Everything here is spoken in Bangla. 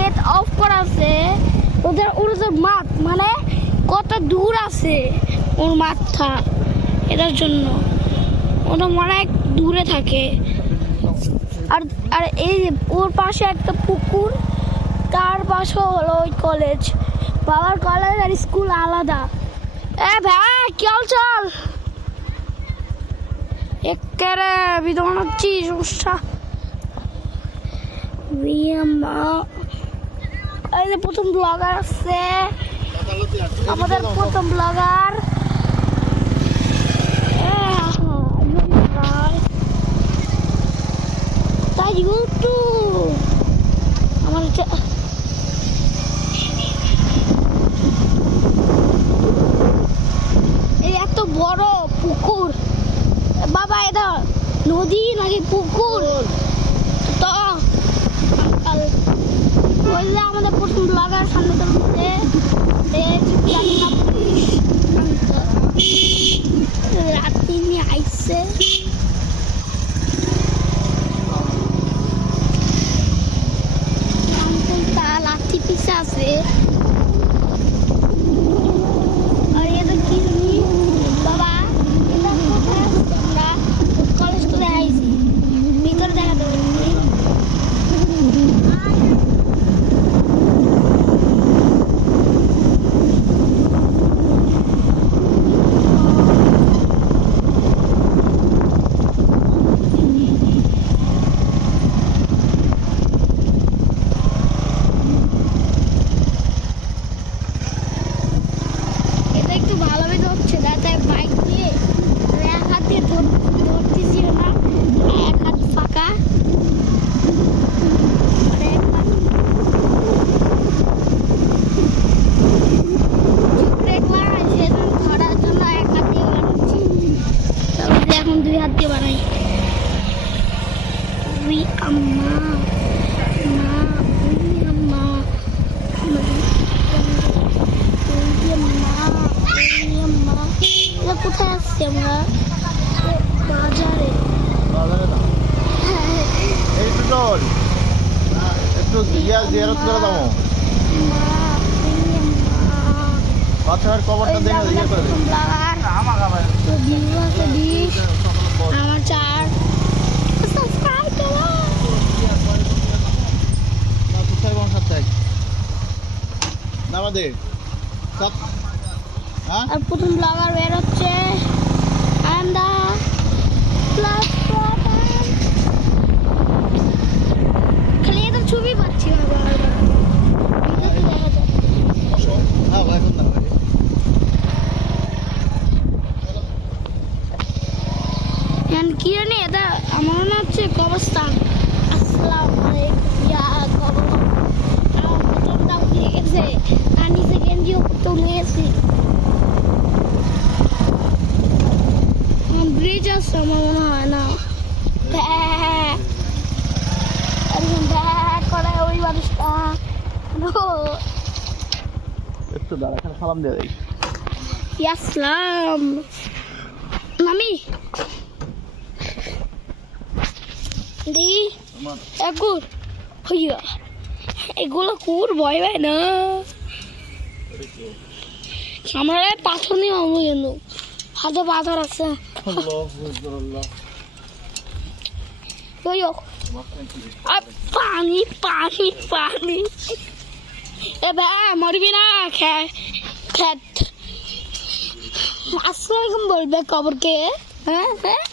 গেট অফ করা আছে। ওদের মাঠ মানে কত দূর আছে ওর মাঠটা, এটার জন্য ওটা অনেক দূরে থাকে। আর আর এই ওর পাশে একটা পুকুর, তার পাশে হলো ওই কলেজ। বাবার কলেজ আর স্কুল আলাদা। এ ভাই চল চল, একেবারে বিধমান হচ্ছি সমস্যা। এই যে প্রথম ব্লগার আছে আমাদের, প্রথম ব্লগার তাই ইউটিউব আমার এই এত বড় পুকুর। বাবা এটা নদী নাকি পুকুর? তো বললে আমাদের প্রথম ব্লগার সামনে তো রাত্রি নিয়ে আইসে। লাঠি পিছে আছে। আর এটা কি বাবা, এটা কোথায় আমরা কলেজ করে আইছি, ভিতরে দেখা দেবো। একটু ভালোভাবে হচ্ছে না, তাই বাইক দিয়ে এক হাত দিয়ে ধরতেছিল না, এক হাত ফাঁকা। ধরার জন্য এক হাত দিয়ে বানাচ্ছি, তারপরে এখন দুই হাত দিয়ে বানাই। আম্মা কোথায় আসছি আমরা? বাজারে। একটু জিয়ারত করে দাও। বাচ্চার কবরটা দেখে জিজ্ঞেস করে দিই। আমার 4 সাবস্ক্রাইব করো। না কোথায় কোন সাথে নামাদে সব। হ্যাঁ, আর প্রথম ব্লগার বের হচ্ছে আমরা প্লাস খালি এদের ছবি পাচ্ছি না বারবার। ভিডিওতে দেখা যায়। হ্যাঁ ভাই এখন না কি জানি এটা আমার মনে হচ্ছে কবরস্থান। আসসালামু আলাইকুম ইয়া কবর। আমার প্রথমটা উঠে গেছে আর নিচে গেঞ্জিও তো নিয়েছি। ব্রিজ আছে আমার মনে হয় না। করে ওই মানুষটা একটু দাঁড়া, এখানে সালাম দিয়ে দেই। আসসালাম মামি দি এগুলো হইয়া এগুলো কুর ভয় পায় না। আমরা পাথর নিয়ে মামলো কিন্তু হাতে পাথর আছে। পানি পানি পানি এ ভাই মরবি না। খেত আসসালামাইকুম বলবে কবরকে। হ্যাঁ হ্যাঁ